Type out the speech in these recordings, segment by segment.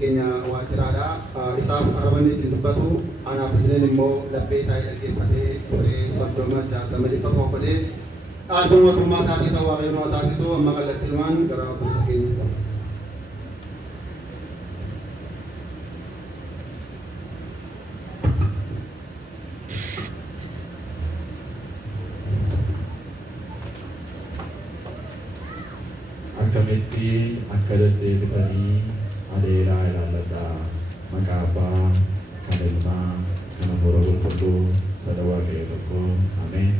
keenya waajjiraadha. Isaaf arabanii ittiin dubbatu anaaf isiniin immoo laphee taa'ee dhaggeeffatee turee soddoma jaatama dhibba tokkodhee dhaabbii mootummaa isaatii ta'uu waaqayyo nama taasisu amma kallattiimaan gara bulcha keenya. Akkamitti akka deddeebitanii adeeraa ilaallataa maqaa Abbaa kan Ilmaa kan Hafuura Qulqulluu sada Waaqayyo tokko ameen.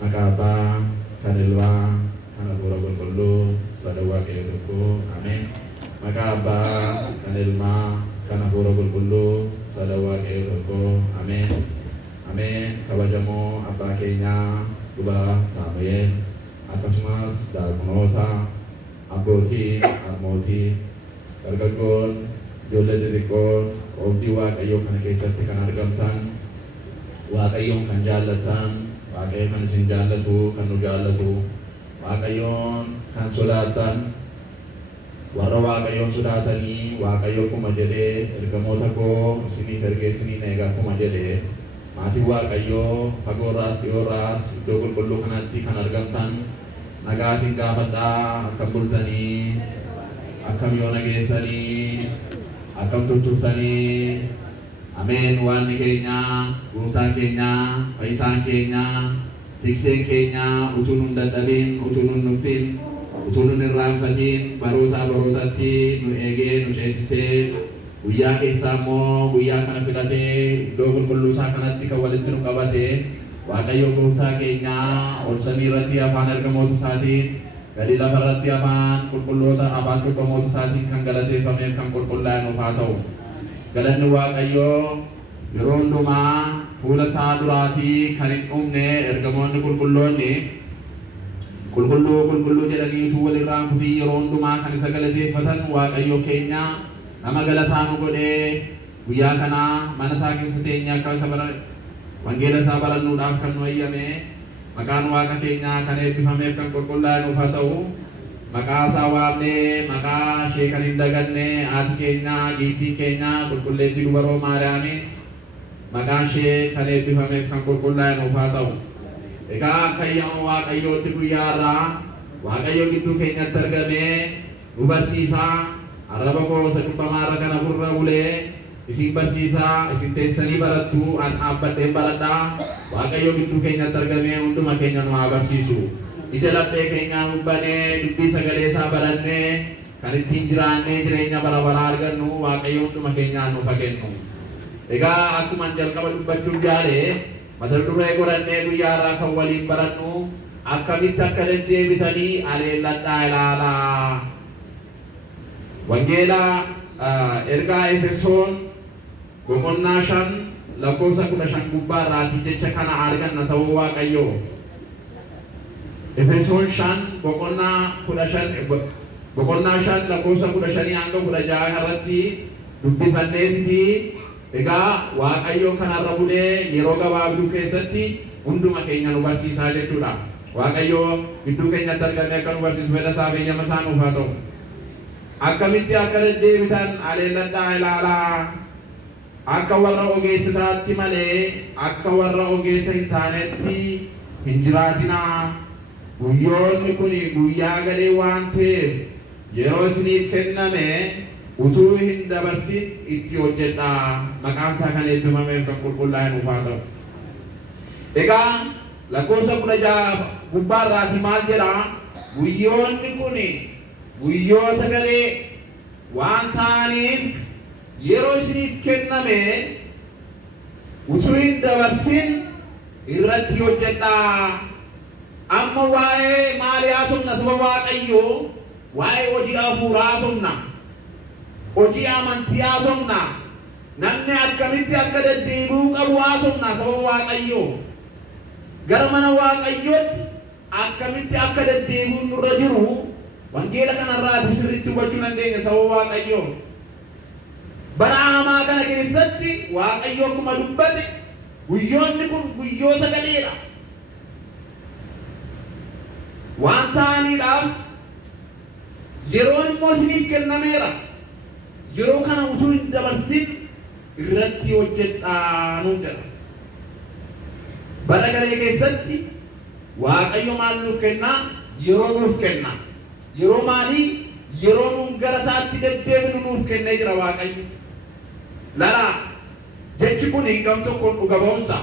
Maqaa Abbaa kan Ilmaa kan Hafuura Qulqulluu sada Waaqayyo tokko ameen. Maqaa Abbaa kan Ilmaa kan Hafuura Qulqulluu sada Waaqayyo tokko ameen. Ameen. Kabajamoo abbaa keenyaa luba Saamu'eel akkasumas daaqonoota abbootii harmootii dargaggoon ijoollee xixiqqoon oobdii waaqayyoo kana keessatti kan argamtan waaqayyoon kan jaallatan waaqayyo kan isin jaallatu kan nu jaallatu waaqayyoon kan sodaatan warra waaqayyoon sodaatanii waaqayyo akkuma jedhee ergamoota koo isiniif ergee isiniin eega akkuma jedhee maatii waaqayyoo fagoorraas dhiyoorraas iddoo qulqulluu kanatti kan argamtan nagaa isin gaafadhaa akkam bultanii akkam yoo nageessanii akkam tutturtanii ameen. Waanni keenya gooftaan keenya fayyisaan keenya tikseen keenya utuu nun dadhabin utuu nun nuffin utuu nun irraanfatiin barootaa barootatti nu eegee nu ceesisee guyyaa keessaa immoo guyyaa kana filatee iddoo qulqulluu isaa kanatti kan walitti nu qabate waaqayyo gooftaa keenya ol samii irratti afaan ergamoota isaatiin gadi lafa irratti afaan qulqulloota afaan ergamoota isaatiin kan galateeffameef kan qulqullaa'anuuf haa ta'u. Galanni waaqayyoo yeroo hundumaa fuula isaa duraatii kan hin dhumne ergamoonni qulqulloonni qulqulluu qulqulluu jedhaniitu walirraan kutii yeroo hundumaa kan isa galateeffatan waaqayyo keenya nama galataa nu godhee guyyaa kanaa mana isaa keessa teenye akka isa wangeela isaa barannuudhaaf kan nu eeyyame maqaan waaqa keenyaa kan eebbifameef kan qulqullaa'anuuf haa ta'u. Maqaa isaa waamnee maqaa ishee kan hin daganne haati keenya giiftii keenya qulqulleettii dubaroo Maariyaamiin maqaan ishee kan eebbifameef kan qulqullaa'anuuf haa ta'u. Egaa akka ayyaana waaqayyootti guyyaa irraa waaqayyo gidduu keenyatti argamee nu barsiisaa arraba koo isa cubbamaarra kana gurra bulee isin barsiisaa isin teessanii barattu an dhaabbadheen baradhaa waaqayyo gidduu keenyatti argamee hunduma keenya nu haa barsiisu. Ija laphee keenyaan hubbanee dubbii sagalee isaa barannee kan ittiin jiraannee jireenya bara baraa argannu waaqayyo hunduma keenyaan nuuf haa kennu. Egaa akkuma jalqaba dubbachuuf yaale mata duree godhannee guyyaa irraa kan waliin barannu akkamitti akka deddeebitanii aleelladhaa ilaalaa. Wangeela ergaa Efesoon boqonnaa 5 lakkoofsa 15 gubbaa irraatii jecha kana arganna sababa waaqayyoo. Efesoon 5 boqonnaa 5 lakkoofsa 15 hanga 16 irratti dubbifanneeti. Egaa waaqayyo kanarra bulee yeroo gabaabduu keessatti hunduma keenya nu barsiisaa jechuudha. Waaqayyo gidduu keenyatti argamee akka nu barsiisu fedha isaa beeyyama isaa nuuf haa ta'u. Akkamitti akka deddeebitan aleelladhaa ilaalaa. Akka warra ogeessotaatti malee akka warra ogeessa hin taanetti hin jiraatinaa. Guyyoonni kun guyyaa galee waan ta'eef yeroo isiniif kenname utuu hin dabarsin itti hojjedhaa. Maqaan isaa kan eebbifameef kan qulqullaa'anuuf haa ta'u. Egaa lakkoofsa 16 gubbaa irraati maal jedhaa? Guyyoonni kun guyyoota galee waan ta'aniif yeroo isiniif kenname utuu hin dabarsin irratti hojjedhaa. Amma waa'ee maali haasofna saba waaqayyoo? Waa'ee hojii hafuuraa haasofna. Hojii amantii haasofna. Namni akkamitti akka deddeebi'uu qabu haasofna saba waaqayyoo. Gara mana waaqayyootti akkamitti akka deddeebi'uun nurra jiru wangeela kanarraa sirriitti hubachuu dandeenya saba waaqayyoo. Bara hamaa kana keessatti waaqayyo akkuma dubbate guyyoonni kun guyyoota galeedha. Waan ta'aniidhaaf yeroon immoo isiniif kennameera. yeroo kana utuu hin dabarsin irratti hojjedhaa nuun jedha. Bara garee keessatti Waaqayyo maal nuuf kenna? Yeroo nuuf kenna. Yeroo maalii? Yeroo nuun gara isaatti deddeebinu nuuf kennee jira Waaqayyo. Lala jechi kun gam tokkoon dhuga ba'umsa.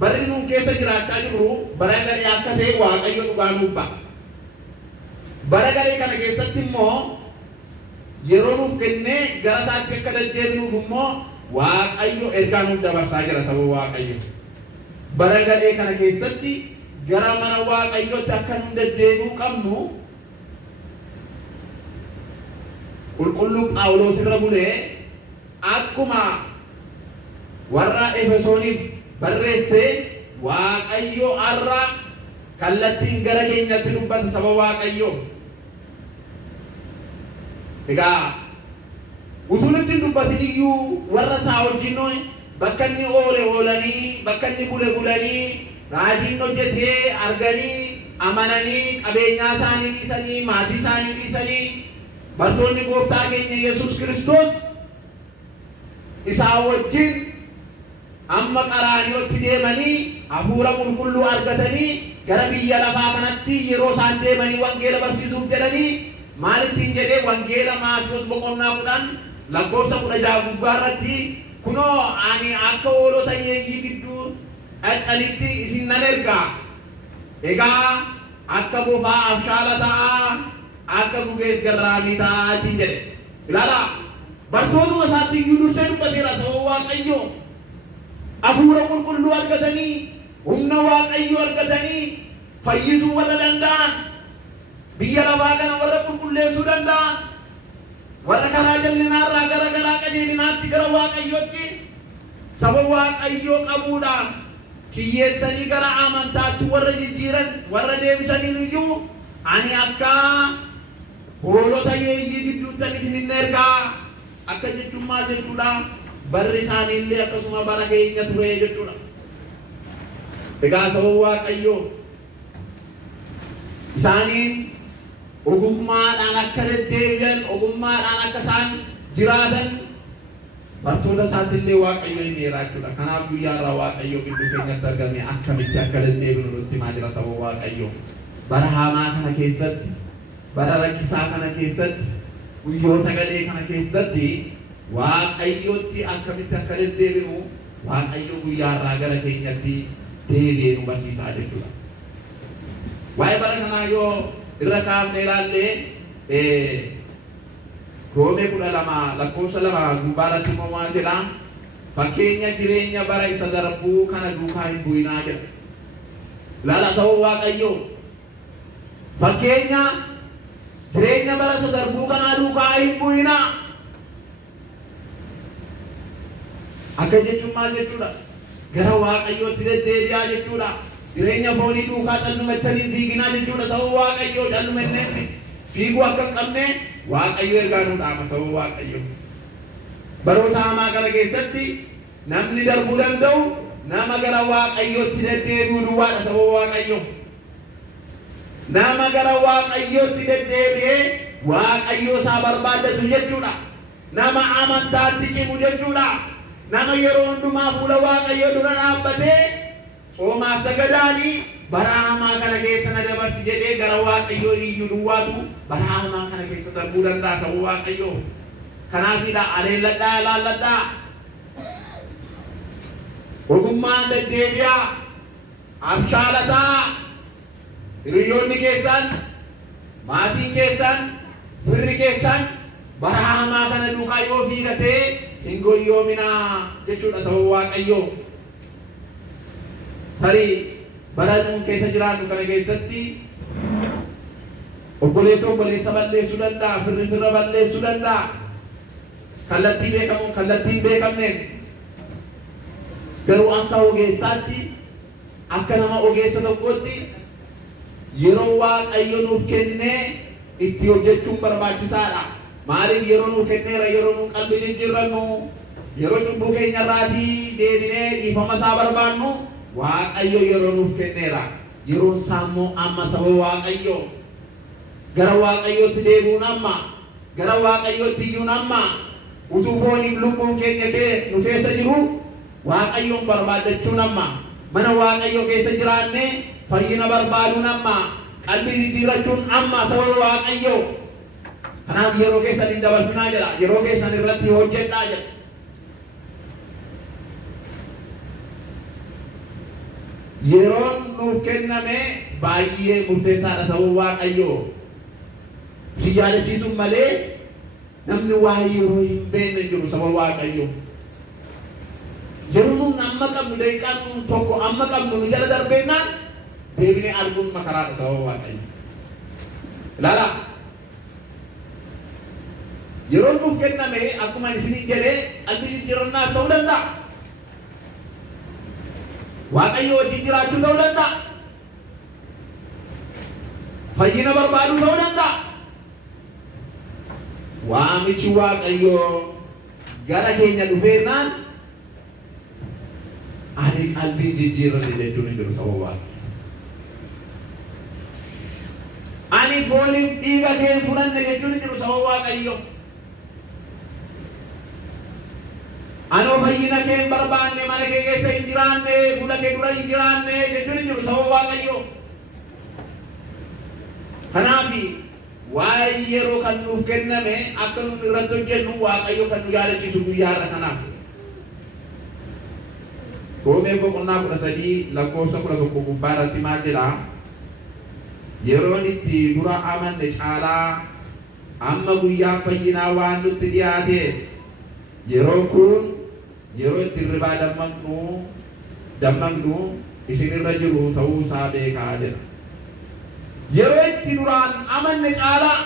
Barri nuun keessa jiraachaa jirru bara garee akka ta'e Waaqayyo dhugaa nuuf ba'a. Bara garee kana keessatti immoo yeroo nuuf kennee gara isaatti akka deddeebinuuf immoo Waaqayyo ergaa nuuf dabarsaa jira saba Waaqayyo. Bara garee kana keessatti gara mana Waaqayyootti akka nu deddeebi'uu qabnu qulqulluu Phaawulos irra bulee akkuma warra Efesooniif barreesse Waaqayyo har'a kallattiin gara keenyatti dubbata saba Waaqayyo. Egaa utuu nutti dubbatin iyyuu warra isaa wajjin bakka inni oole oolanii bakka inni bule bulanii raadiin hojjetee arganii amananii qabeenyaa isaanii dhiisanii maatii isaanii dhiisanii bartoonni gooftaa keenya Yesuus Kiristoos isaa wajjin amma qaraaniyotti deemanii hafuura qulqulluu argatanii gara biyya lafaa kanatti yeroo isaan deemanii wangeela barsiisuuf jedhanii maalittiin jedhee wangeela Maatewos boqonnaa 10 lakkoofsa 16 gubbaa irratti kunoo ani akka hoolota yeeyyii gidduu dhalitti isin nan ergaa. Egaa akka bofaa abshaala ta'aa akka gugees garraamii ta'aatiin jedhe. Ilaala bartootuma isaatti iyyuu dursee dubbateera saba Waaqayyo. Hafuura qulqulluu argatanii humna Waaqayyo argatanii fayyisuu warra danda'an biyya lafaa kana warra qulqulleessuu danda'an warra karaa jal'inaarraa gara karaa qajeelinaatti gara Waaqayyootti saba Waaqayyoo qabuudhaan kiyyeessanii gara amantaatti warra jijjiiran warra deebisanii iyyuu ani akka hoolota yeeyyii gidduutti isin ergaa akka jechuun maal jechuudha? Barri isaanii illee akkasuma bara keenya ture jechuudha. Egaa saba Waaqayyoo isaaniin ogummaadhaan akka deddeebi'an ogummaadhaan akka isaan jiraatan bartoota isaatti illee Waaqayyo hin dheeraa jechuudha. Kanaaf guyyaa irraa Waaqayyo gidduu keenyatti argamne akkamitti akka deddeebinu nutti himaa jira saba Waaqayyo. Bara hamaa kana keessatti bara rakkisaa kana keessatti guyyoota gadhee kana keessatti Waaqayyootti akkamitti akka deddeebinu Waaqayyo guyyaa irraa gara keenyatti deebi'ee nu barsiisaa jechuudha. Waa'ee bara kanaa yoo irra kaafne ilaalle Roomee 12 lakkoofsa 2 gubbaarratti immoo maal jedha? Fakkeenya jireenya bara isa darbuu kana duukaa hin bu'inaa jedha. Ilaala saba Waaqayyoo fakkeenya jireenya bara isa darbuu kana duukaa hin bu'inaa. Akka jechuun maal jechuudha? Gara Waaqayyootti deddeebi'aa jechuudha. Jireenya foonii duukaa callumettanii fiiginaa jechuudha saba Waaqayyoo callumettanii fiiguu akka hin qabne Waaqayyo ergaa nuu dhaama saba Waaqayyo. Baroota hamaa kana keessatti namni darbuu danda'u nama gara Waaqayyootti deddeebi'uu duwwaadha saba Waaqayyo. Nama gara Waaqayyootti deddeebi'ee Waaqayyo isaa barbaadatu jechuudha. Nama amantaatti cimu jechuudha. Nama yeroo hundumaa fuula Waaqayyo dura dhaabbatee Oomaa sagadaanii bara hamaa kana keessa na dabarsi jedhee gara Waaqayyoo iyyuu duwwaatu bara hamaa kana keessa darbuu danda'a saba Waaqayyoo. Kanaafidha aleelladhaa ilaalladhaa. Ogummaan deddeebi'aa abshaalataa hiriyoonni keessan maatiin keessan firri keessan bara hamaa kana duukaa yoo fiigatee hin goyyoominaa jechuudha saba Waaqayyoo. Tarii bara nuun keessa jiraannu kana keessatti obboleessa obboleessa balleessuu danda'a, firri firra balleessuu danda'a. Kallattii beekamuun kallattii hin beekamneen garuu akka ogeessaatti akka nama ogeessa tokkootti yeroo Waaqayyo nuuf kennee itti hojjechuun barbaachisaadha. Maaliif yeroo nuuf kenneera yeroo nuuf qalbii jijjiirrannu yeroo cubbuu keenya irraatii deebinee dhiifama isaa barbaannu Waaqayyo yeroo nuuf kenneera. Yeroon isaa immoo amma saba Waaqayyo gara Waaqayyootti deebi'uun amma gara Waaqayyootti iyyuun amma utuu fooniif lubbuun keenya nu keessa jiru Waaqayyoon barbaadachuun amma mana Waaqayyoo keessa jiraannee fayyina barbaaduun amma qalbii jijjiirrachuun amma sababa Waaqayyoo. Kanaaf yeroo keessan hin dabarsinaa jedha, yeroo keessan irratti hojjedhaa jedha. Yeroon nuuf kenname baay'ee murteessaadha sababa Waaqayyoo. Si yaadachiisuun malee namni waa'ee yeroo hin beekne jiru sababa Waaqayyoo. Yeroo nun amma qabnu daqiiqaan tokko amma qabnu nu jala darbeennaan deebinee arguun makaraadha sababa Waaqayyoo. Ilaala. Yeroon nuuf kenname akkuma isinii jedhee qalbii jijjiirannaaf ta'uu danda'a. Waaqayyo wajjin jiraachuu ta'uu danda'a. Fayyina barbaaduu ta'uu danda'a. Waamichi Waaqayyoo gara keenya dhufeennaan ani qalbii jijjiirranne jechuun hin jiru sababa Waaqayyoo. Ani fooniif dhiiga kee hin fudhanne jechuun hin jiru sababa Waaqayyoo. Anoo fayyina kee hin barbaanne mana kee keessa hin jiraanne fuula kee dura hin jiraanne jechuun hin jiru sababa Waaqayyoo. Kanaaf waa'ee yeroo kan nuuf kenname akka nun irratti hojjennu Waaqayyo kan nu yaadachiisu guyyaarra kanaaf. Roomee boqonnaa 13 lakkoofsa 11 gubbaa irratti maal jedha? Yeroon itti dura amanne caalaa amma guyyaan fayyinaa waan nutti dhiyaate yeroo kun yeroo itti hirribaa dammaqnu isinirra jiru ta'uu isaa beekaa jedha. Yeroo itti duraan amanne caalaa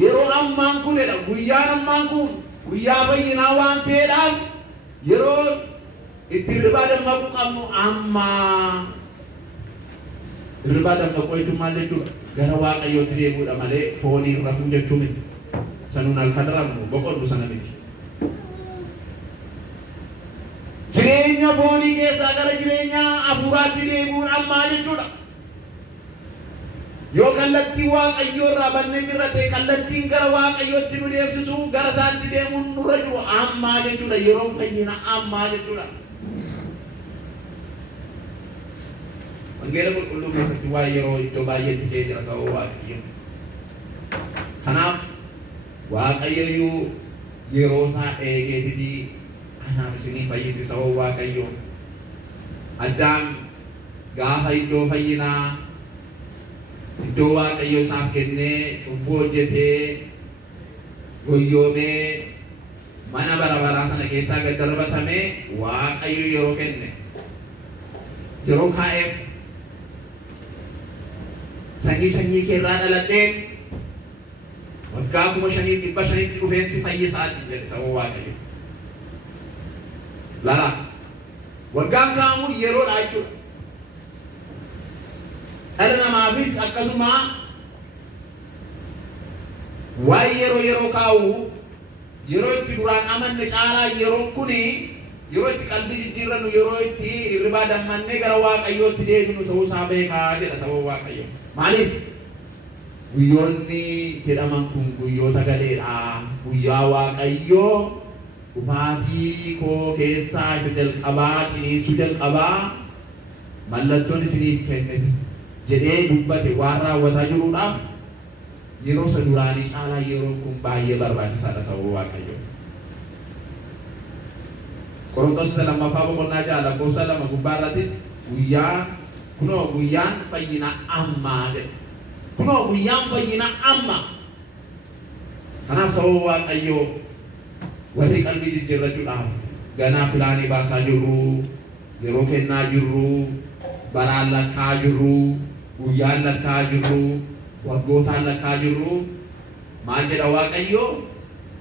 yeroo ammaan kunedha. Guyyaan ammaan kun guyyaa fayyinaa waan ta'eedhaaf yeroo itti hirribaa dammaquu qabnu ammaa. Hirribaa dammaquu jechuun maal jechuudha? Gara Waaqayyootti deemuudha malee fooniin rafuu jechuu miti. Sanuun halkan rafnu boqonnu sana miti. Jireenya foonii keessaa gara jireenya hafuuraatti deemuun ammaa jechuudha. Yoo kallattii Waaqayyoo irraa bannee jirra ta'e kallattiin gara Waaqayyootti nu deemsisu gara isaatti deemuun nurra jiru ammaa jechuudha. Yeroo fayyina ammaa jechuudha. Wangeela qulqulluu keessatti waa'ee yeroo iddoo baay'eetti ta'ee jira sababa Waaqayyoo. Kanaaf Waaqayyoyyuu yeroo isaa eegeetiti anaaf isinii fayyisi sababa Waaqayyoo. Addaam gaafa iddoo fayyinaa iddoo Waaqayyo isaaf kennee cubbuu hojjetee goyyoomee mana bara baraa sana keessaa gad darbatamee Waaqayyo yeroo kenne yeroo kaa'eef sanyii kee irraa dhaladheen waggaa 5,500 dhufeensi fayyisaati jedhe sababa Waaqayyo. Lara waggaan kaamu yeroodha jechuudha. Dhala namaafis akkasuma waa'ee yeroo kaa'u yeroo itti duraan amanne caalaa yeroo kuni yeroo itti qalbii jijjiirrannu yeroo itti hirribaa dammannee gara Waaqayyootti deebinu ta'uu isaa beekaa jedha sababa Waaqayyo. Maaliif? Guyyoonni jedhaman kun guyyoota galeedha. Guyyaa Waaqayyoo dhufaatii koo keessaa isa jalqabaa ciniinsuu jalqabaa mallattoon isiniif kenne jedhee dubbate waan raawwataa jiruudhaaf yeroo isa duraanii caalaa yeroon kun baay'ee barbaachisaadha sababa Waaqayyoo. Qorontos 2:2 gubbaa irrattis kunoo guyyaan fayyina ammaa jedha. Kunoo guyyaan fayyina amma. Kanaaf sababa Waaqayyoo warri qalbii jijjiirrachuudhaaf ganaa pilaanii baasaa jirru, yeroo kennaa jirru, baraan lakkaa jirru, guyyaan lakkaa jirru, waggootaan lakkaa jirru. Maal jedha Waaqayyo?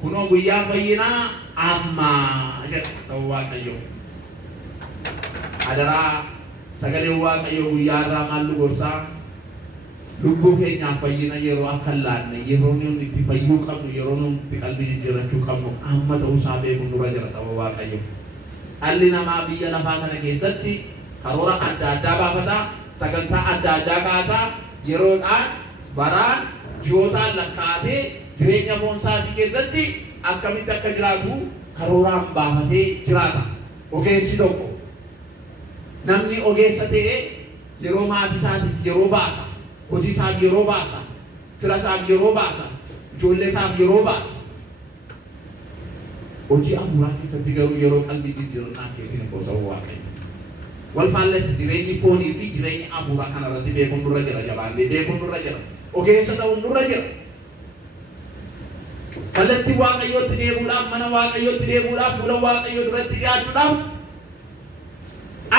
Kunoo guyyaan fayyinaa ammaa jedha sababa Waaqayyo. Adaraa sagalee Waaqayyo guyyaa irraa maal nu gorsaa? Lubbuu keenyaaf fayyina yeroo akka laanne yeroo nuti itti fayyuu qabnu yeroo nuti itti qalbii jijjiirrachuu qabnu amma ta'uu isaa beekuun dura jira sababa Waaqayyo. Dhalli namaa biyya lafaa kana keessatti karoora adda addaa baafata, sagantaa adda addaa kaata, yeroodhaan baraan ji'ootaan lakkaatee jireenya foon isaatii keessatti akkamitti akka jiraatu karooraan baafatee jiraata. Ogeessi tokko namni ogeessa ta'ee yeroo maatii isaatiif yeroo baasa, hojii isaaf yeroo baasa, fira isaaf yeroo baasa, ijoollee isaaf yeroo baasa. Hojii afuuraa keessatti garuu yeroo qalbii jijjiirannaa keessatti qoosawu Waaqayyo. Wal faallessa jireenyi foonii fi jireenyi afuuraa kanarratti beekuun nurra jira jabaannee beekuun nurra jira. Ogeessa ta'uun nurra jira. Kallattii Waaqayyootti deemuudhaaf mana Waaqayyootti deemuudhaaf fuula Waaqayyoo duratti dhiyaachuudhaaf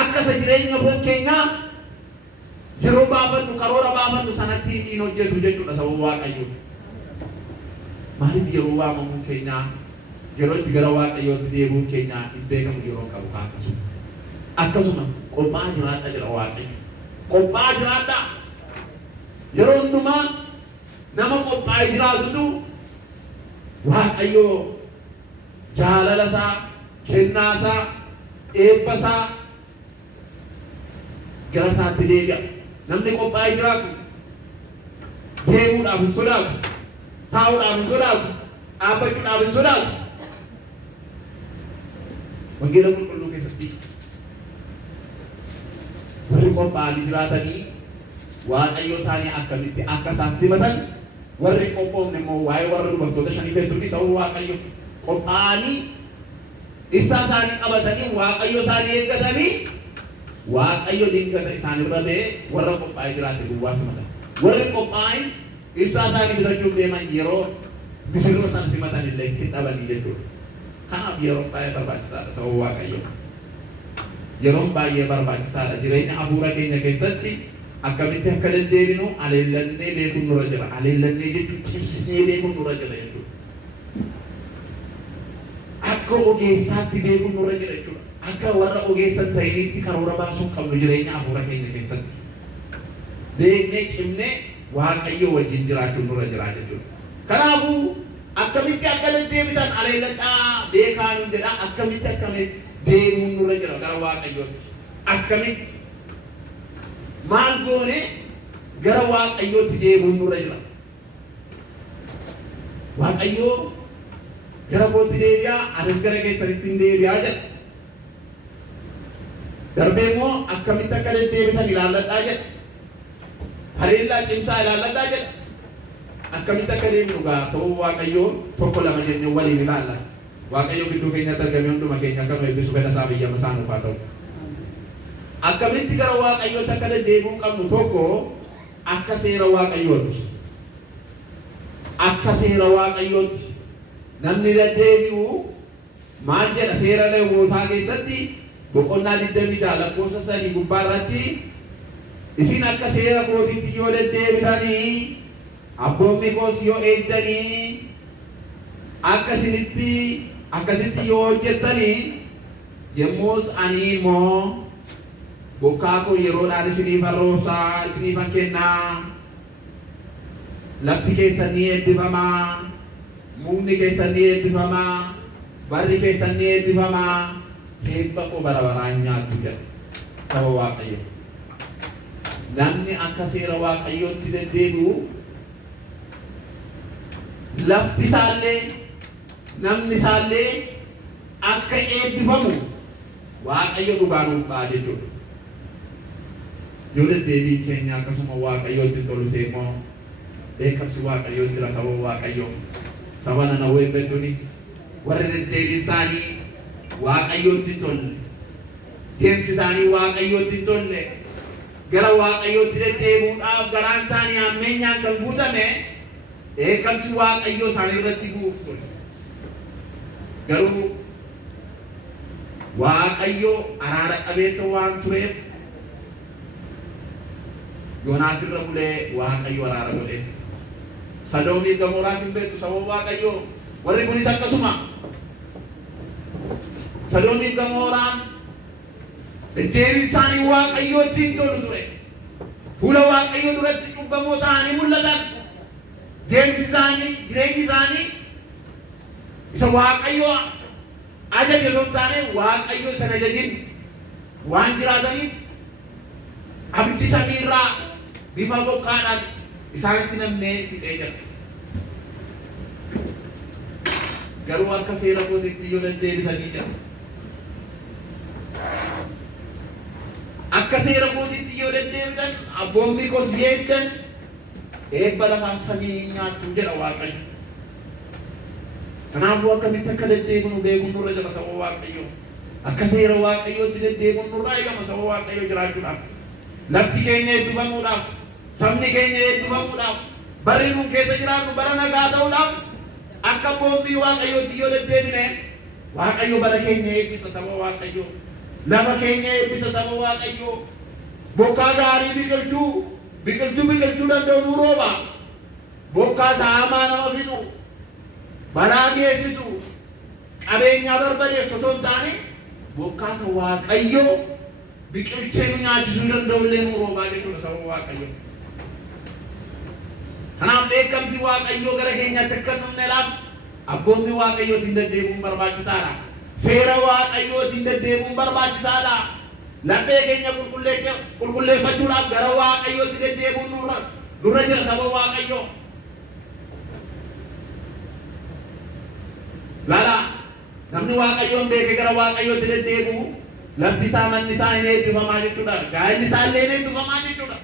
akka isa jireenya foon keenyaa yeroo baafannu karoora baafannu sanatti hin hojjetu jechuudha sababa Waaqayyoo. Maaliif yeroo waamamuun keenyaa yeroo itti gara Waaqayyootti deemuun keenyaa hin beekamu yeroo qabu akkasuma. Akkasuma qophaa'aa jiraadha jira Waaqayyo. Qophaa'aa jiraadha. Yeroo hundumaa nama qophaa'ee jiraatutu Waaqayyo jaalala isaa, kennaa isaa, eebba isaa gara isaatti deebi'a. Namni qophaa'ee jiraatu deemuudhaaf hin sodaatu, taa'uudhaaf hin sodaatu, dhaabbachuudhaaf hin sodaatu. Wangeela qulqulluu keessatti warri qophaa'anii jiraatanii Waaqayyo isaanii akkamitti akka isaan simatan, warri qophoofne immoo waa'ee warra dubartoota shanii hedduutti sababa Waaqayyo qophaa'anii ibsaa isaanii qabatanii Waaqayyo isaanii eeggatanii Waaqayyo diingata isaanirra ba'ee warra qophaa'ee jiraate duwwaa simatan. Warri qophaa'in ibsaa isaanii bitachuuf deeman yeroo misirroo sana simatan illee hin dhabanii jechuudha. Kanaaf yeroon baay'ee barbaachisaadha sababa Waaqayyo. Yeroon baay'ee barbaachisaadha. Jireenya hafuura keenya keessatti akkamitti akka deddeebinu aleellannee beekuun nurra jira. Aleellannee jechuun cimsinee beekuun nurra jira jechuudha. Akka ogeessaatti beekuun nurra jira jechuudha. Akka warra ogeessan ta'initti karoora baasuun qabnu jireenya hafuura keenya keessatti. Beeknee cimnee Waaqayyo wajjin jiraachuun nurra jira jechuudha. Kanaafuu akkamitti akka deddeebitan aleelladhaa beekaan jedha. Akkamitti deemuun nurra jira gara Waaqayyootti. Akkamitti maal goone gara Waaqayyootti deemuun nurra jira. Waaqayyoo gara kootti deebi'aa, anis gara keessanitti hin deebi'aa jedha. Darbee immoo akkamitti akka deddeebitan ilaalladhaa jedha. Haleellaa cimsaa ilaalladhaa jedha. Akkamitti akka deemnu gaa sababa Waaqayyoo tokko lama jennee waliin ilaalla. Waaqayyo gidduu keenyatti argamee hunduma keenya akka nu eebbisu fedha isaa biyya masaa nuuf haa ta'u. Akkamitti gara Waaqayyootti akka deddeebi'uu qabnu tokko akka seera Waaqayyootti. Akka seera Waaqayyootti namni deddeebi'u maal jedha seera Lewwotaa keessatti boqonnaa 26 lakkoofsa 3 gubbaa irratti isin akka seera kootiitti yoo deddeebitanii abboommii koos yoo eegdanii akkasitti yoo hojjettanii yommus ani immoo bokkaa koo yeroodhaan isiniifan roobsaa isiniifan kennaa lafti keessan ni eebbifamaa mukni keessan ni eebbifamaa barri keessan ni eebbifamaa eebba koo bara baraan nyaattu jedha saba Waaqayyo. Namni akka seera Waaqayyootti deddeebi'u lafti isaallee namni isaallee akka eebbifamu Waaqayyo dhugaa nuuf ba'a jechuudha. Yoo deddeebiin keenya akkasuma Waaqayyootti tolu ta'e immoo beekamsi Waaqayyoo jira saba Waaqayyoo. Saba Nanawwee bedduuni warri deddeebiin isaanii Waaqayyootti hin tolle, deemsi isaanii Waaqayyootti hin tolle, gara Waaqayyootti deddeebi'uudhaaf garaan isaanii hammeenyaan kan guutame beekamsi Waaqayyoo isaanii irratti bu'uuf tole. Garuu Waaqayyo araara qabeessa waan tureef Yoonaas irra bulee Waaqayyo araara godhe. Sodoomiif Gamoraas hin beektu sababa Waaqayyo. Warri kunis akkasuma. Sodoomiif Gamoraan deddeebiin isaanii Waaqayyootti hin tolu ture. Fuula Waaqayyo duratti cubbamoo ta'anii mul'atan. Deemsi isaanii, jireenyi isaanii isa Waaqayyo ajaje osoo hin taane Waaqayyo sana ajajin waan jiraataniif abdii samiirraa bifa bokkaadhaan isaanitti namnee fixee jira. garuu akka seera kootiitti yoo deddeebitanii jedha. Akka seera kootiitti yoo deddeebitan abboonni koos yeeddan eebba lafaa sanii nyaattu jedha Waaqayyo. Kanaafuu akkamitti akka deddeebinu beekuun nurra jira saba Waaqayyo. Akka seera Waaqayyootti deddeebiin nurraa eegama saba Waaqayyo jiraachuudhaaf. Lafti keenya eebbifamuudhaaf, sabni keenya eebbifamuudhaaf, barri nuun keessa jiraannu bara nagaa ta'uudhaaf akka abboonni Waaqayyootti yoo deddeebine Waaqayyo bara keenya eebbisa saba Waaqayyo. Lafa keenya eebbisa saba Waaqayyo. Bokkaa gaarii biqilchuu danda'u nu rooba. Bokkaa saamaa nama fixu, balaa geessisu, qabeenyaa barbadeessu otoo hin taane bokkaasa Waaqayyo biqilchee nu nyaachisuu danda'u illee nu roobaa jechuudha saba Waaqayyo. Kanaaf beekamsi Waaqayyo gara keenyaatti akka hin dhufneef abboonni Waaqayyootiin deddeebi'uun barbaachisaadha. Seera Waaqayyootiin deddeebi'uun barbaachisaadha. Laphee keenya qulqulleeffachuudhaaf gara Waaqayyootti deddeebi'uun nurra jira saba Waaqayyo. Lala namni Waaqayyoon beeke gara Waaqayyootti deddeebi'u lafti isaa manni isaa hin eebbifamaa jechuudha. Gaa'elli isaa illee hin eebbifamaa jechuudha.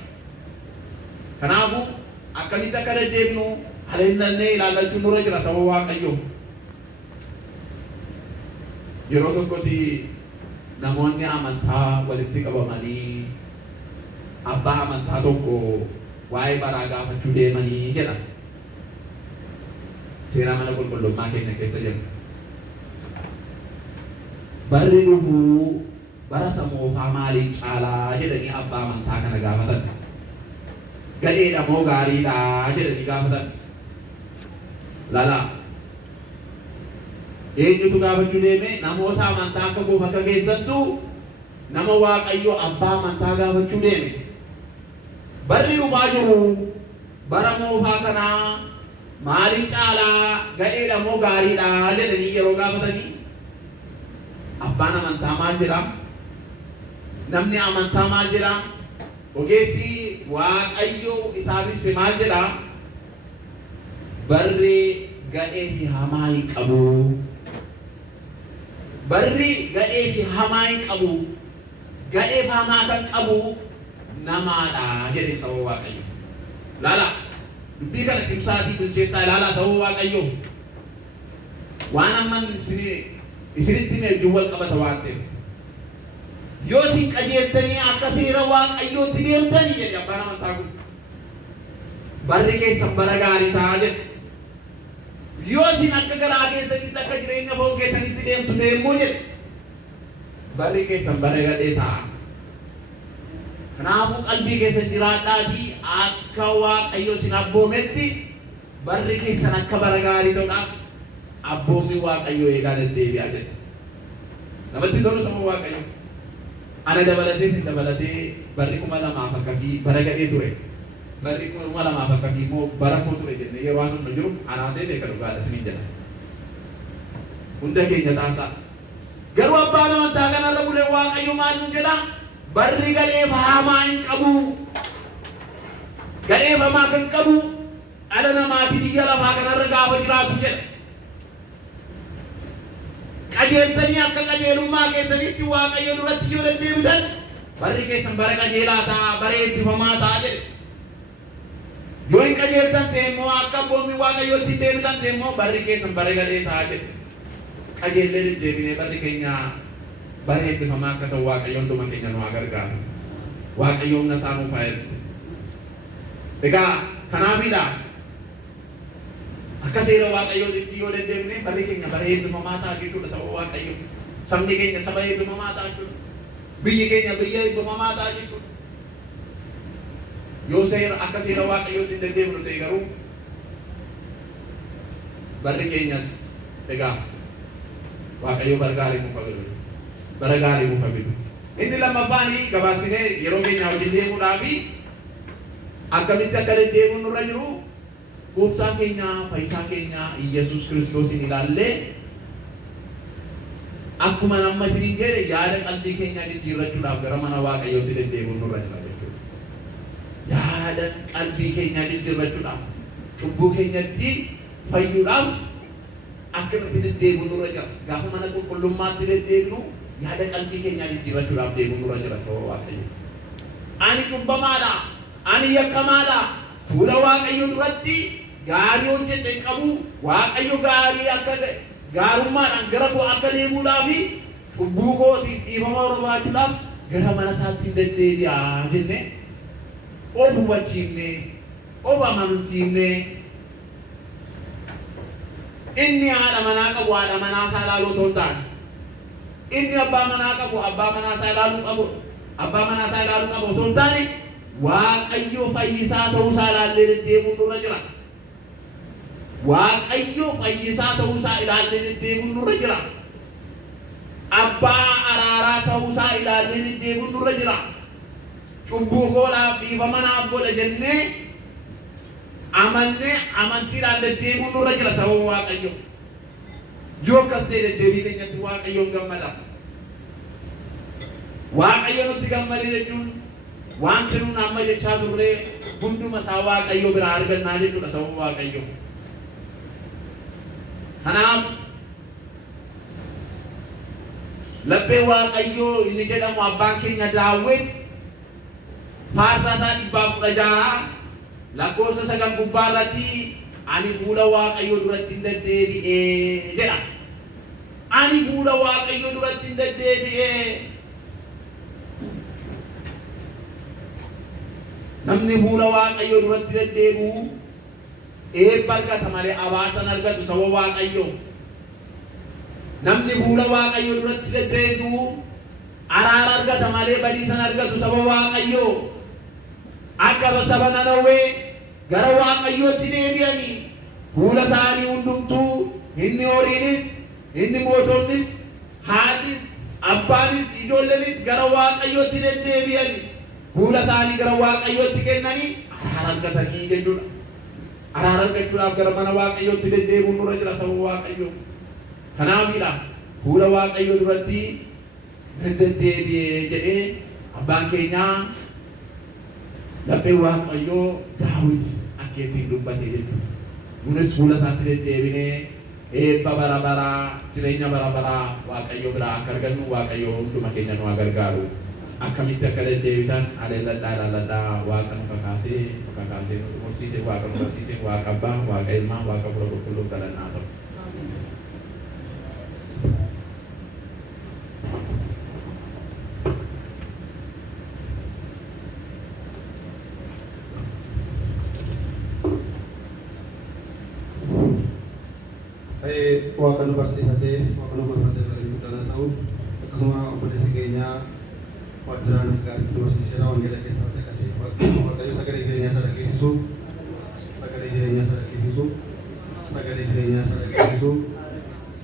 Kanaafuu akkamitti akka deddeebinu haleellannee ilaallachuun nurra jira saba Waaqayyo. Yeroo tokkotti namoonni amantaa walitti qabamanii abbaa amantaa tokko waa'ee baraa gaafachuu deemanii jedha. Seera mana qulqullummaa keenya keessa jira. Barri dhufuu bara samoofaa maaliin caalaa jedhanii abbaa amantaa kana gaafatan. Gadheedha moo gaariidha jedhanii gaafatan. Lala eenyutu gaafachuu deeme? Namoota amantaa akka goof akka keessattu nama Waaqayyo abbaa amantaa gaafachuu deeme. Barri dhufaa jiru bara moofaa kanaa maaliin caalaa gadheedha moo gaariidha jedhanii yeroo gaafatanii abbaan amantaa maal jedha? Namni amantaa maal jedha? Ogeessi Waaqayyo isaaf ibse maal jedha? Barri gadhee fi hamaa hin qabu. Barri gadhee fi hamaa hin qabu. Gadhee fi hamaa kan qabu namaadha jedhee saba Waaqayyo. Laala dubbii kana cimsaatii bilcheessaa ilaalaa saba Waaqayyo. Waan amman isinitti meejjuu wal qabata waan ta'eef. Yoo isin qajeeltanii akka seera Waaqayyootti deemtanii jedhe abbaan amantaa kun. Barri keessan bara gaarii ta'a jedhe. Yoo isin akka garaa keessanitti akka jireenya foon keessanitti deemtu ta'e immoo jedhe barri keessan bara gadhee ta'a. Kanaafuu qalbii keessan jiraadhaatii akka Waaqayyo isin abboometti barri keessan akka bara gaarii ta'uudhaaf abboommi Waaqayyo eegaa deddeebi'aa jedhe. Namatti tolu saba Waaqayyo. Ana dabalatee sin dabalatee barri 2000 akkasii bara gadhee ture. Barri 2000 akkasii immoo bara koo ture jennee yeroo waan hundu jiru anaasee beeka dhugaadha isiniin jedha. Hunda keenya taasaa. Garuu abbaan amantaa kanarra bulee Waaqayyo maal nuun jedha? Barri gadhee hamaa hin qabu. Gadhee hamaa kan qabu dhala namaati biyya lafaa kanarra gaafa jiraatu jedha. Qajeeltanii akka qajeelummaa keessanitti Waaqayyo duratti yoo deddeebitan barri keessan bara qajeelaa ta'a, bara eebbifamaa ta'a jedhe. Yoo hin qajeeltan ta'e immoo akka abboonni Waaqayyootti hin deebitan ta'e immoo barri keessan bara gadhee ta'a jedhe. Qajeellee deddeebinee barri keenya bara eebbifamaa akka ta'u Waaqayyo hunduma keenya nu haa gargaaru. Waaqayyo humna isaa nuuf haa eebbisu. Egaa kanaafidha akka seera Waaqayyootti yoo deddeebine barri keenya bara eebbifamaa ta'a jechuudha saba Waaqayyo. Sabni keenya saba eebbifamaa ta'a jechuudha. Biyyi keenya biyya eebbifamaa ta'a jechuudha. Yoo seera akka seera Waaqayyootti deddeebinu ta'e garuu barri keenyas egaa Waaqayyo bara gaarii nuuf haa godhu. Bara gaarii nuuf haa godhu. Inni lammaffaanii gabaabsinee yeroo keenya wajjin deemuudhaafi akkamitti akka deddeebiin nurra jiru gooftaa keenya fayyisaa keenya Iyesuus Kiristoosin ilaallee akkuma nama isiniin jedhe yaada qalbii keenyaa jijjiirrachuudhaaf gara mana Waaqayyootti deddeebiin nurra jira jechuudha. Yaada qalbii keenyaa jijjiirrachuudhaaf cubbuu keenyatti fayyuudhaaf akka nuti deddeebi'u nurra jira. Gaafa mana qulqullummaatti deddeebinu yaada qalbii keenyaa jijjiirrachuudhaaf deebi'u nurra jira sababa Waaqayyo. Ani cubbamaadha, ani yakkamaadha. Fuula Waaqayyo duratti gaarii hojjete hin qabu. Waaqayyo gaarii akka gaarummaadhaan gara koo akka deemuudhaaf cubbuu kootiif dhiifama barbaachuudhaaf gara mana isaatti hin deddeebi'aa jenne of hubachiifne of amansiifne inni haadha manaa qabu haadha manaa isaa ilaaluu otoo hin taane inni abbaa manaa qabu abbaa manaa isaa ilaaluu qabu abbaa manaa isaa ilaaluu qabu otoo hin taane Waaqayyo fayyisaa ta'uu isaa ilaallee deddeebi'uun nurra jira. Waaqayyo fayyisaa ta'uu isaa ilaallee deddeebi'uun nurra jira. Abbaa araaraa ta'uu isaa ilaallee deddeebi'uun nurra jira. Cubbuu koodhaaf dhiifama naaf godha jennee amannee amantiidhaan deddeebi'uun nurra jira sababa Waaqayyo. Yoo akkas ta'e deddeebii keenyatti Waaqayyoon gammada. Waaqayyo nutti gammade jechuun wanti nuun amma jechaa turre hunduma isaa Waaqayyo biraa argannaa jechuudha sababa Waaqayyo. Kanaaf laphee Waaqayyo inni jedhamu abbaan keenya Daawit faarsaa isaa 116 lakkoofsa 9 gubbaa irratti ani fuula Waaqayyo duratti hin deddeebi'ee jedha. Ani fuula Waaqayyo duratti hin deddeebi'ee. Namni fuula Waaqayyo duratti deddeebi'u eebba argata malee abaarsa hin argatu sababa Waaqayyo. Namni fuula Waaqayyo duratti deddeebi'u araara argata malee badiisa hin argatu sababa Waaqayyo. Akka saba Nanawwee gara Waaqayyootti deebi'anii fuula isaanii hundumtuu inni horiinis inni mootonnis haadhis abbaanis ijoolleenis gara Waaqayyootti deddeebi'anii fuula isaanii gara Waaqayyootti kennanii araara argatanii jechuudha. Araara argachuudhaaf gara mana Waaqayyootti deddeebi'uun nurra jira sababa Waaqayyo. Kanaafidha fuula Waaqayyo duratti deddeebi'ee jedhee abbaan keenyaa laphee Waaqayyo Daawit akka ittiin dubbate jechuudha. Nunis fuula isaatti deddeebinee eebba bara baraa jireenya bara baraa Waaqayyo biraa akka argannu Waaqayyo hunduma keenya nu haa gargaaru. Akkamitti akka deddeebitan adeelladhaa Waaqa nu kakaasee nu xumursiise Waaqa nu barsiise Waaqa abbaa Waaqa ilmaa Waaqa fura qulqulluu kadhannaa ta'u. Waaqa nu barsiifatee Waaqa nu gorfatee galii guddaa ta'u akkasuma obboleessi keenya waajjiraan gaarii nu barsiiseera wangeela keessaa caqasee Waaqayyo sagalee jireenyaa isaa dhageessisu sagalee jireenyaa isaa dhageessisu sagalee jireenyaa isaa dhageessisu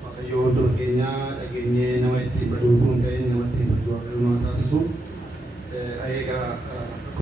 Waaqayyo hunduma keenya dhageenyee nama ittiin baduu kun ta'in nama ittiin baduu Waaqayyo nu haa taasisu. Eegaa